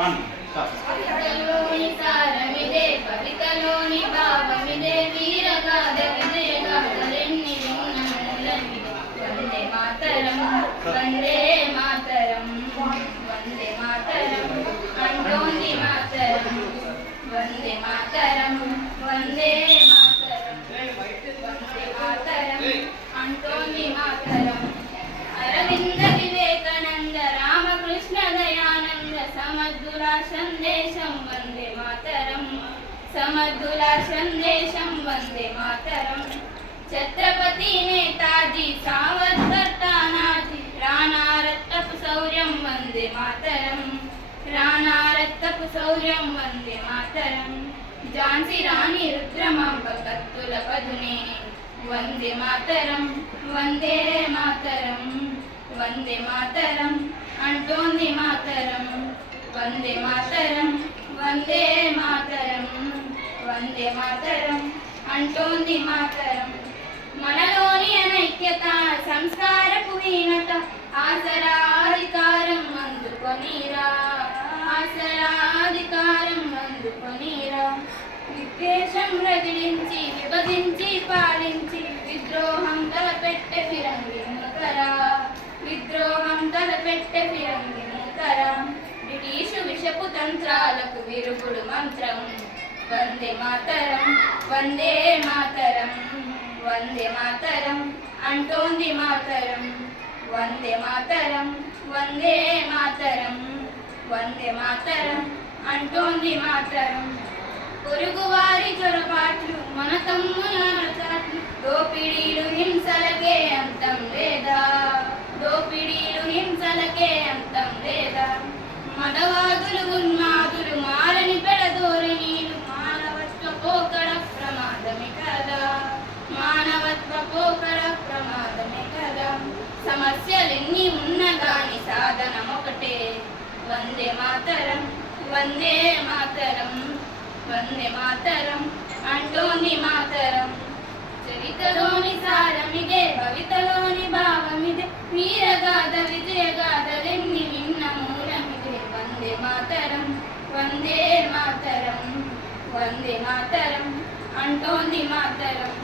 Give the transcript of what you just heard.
One stop కవితలోని సారమిదే కవితలోని భావమిదే వీరగాథ విజయగాథలెన్ని విన్న మూలమిదే వందే మాతరం వందే మాతరం వందే మాతరం అంటోంది మాతరం వందే మాతరం వందే మాతరం వందే మాతరం అంటోంది మాతరం అరవింద సమర్థుల సందేశం వందే మాతరం. సమర్థుల సందేశం వందే మాతరం. ఛత్రపతి నేతాజీ సావర్కర్ తానాజీ రాణారత్నపు శౌర్యం వందే మాతరం. రాణా రాణారత్నపు శౌర్యం వందే మాతరం. ఝాన్సీ రాణి రుద్రమాంబ కత్తుల పదునే వందే మాతరం వందే మాతరం వందే మాతరం అంటోంది మాతరం. వందే మాతరం వందే మాతరం వందే మాతరం అంటోంది మాతరం. మనలోని అనైక్యత సంస్కారపు హీనత ఆసరాధికారం అందుకొనిరా ఆసరాధికారం అందుకొనిరా. విద్వేషం రగిలించి విభజించి పాలించి విద్రోహం తలపెట్టె ఫిరంగి విద్రోహం తలపెట్టె ఫిరంగి పంచపు తంత్రాలకు విరుగుడు మంత్రం. వందే మాతరం వందే మాతరం వందే మాతరం అంటోంది మాతరం. వందే మాతరం వందే మాతరం వందే మాతరం అంటోంది మాతరం. పొరుగువారి చొరపాట్లు మన తమ్ముల దోపిడీలు హింసలకే అంతం లేదా? దోపిడీలు హింసలకే అంతం మదవాదులు ఉన్మాదులు మారని పెడధోరణీలు మానవత్వ పోకడ ప్రమాదమే కదా. మానవత్వ పోకడ ప్రమాదమే కదా. సమస్యలెన్ని ఉన్న గాని సాధనం ఒకటే. వందే మాతరం వందే మాతరం వందే మాతరం అంటోంది మాతరం. చరితలోని సారమిదే భవితలోని భావమిదే. వీరగాథ విజయగాథలెన్ని మాతరం వందే మాతరం వందే మాతరం అంటోంది మాతరం.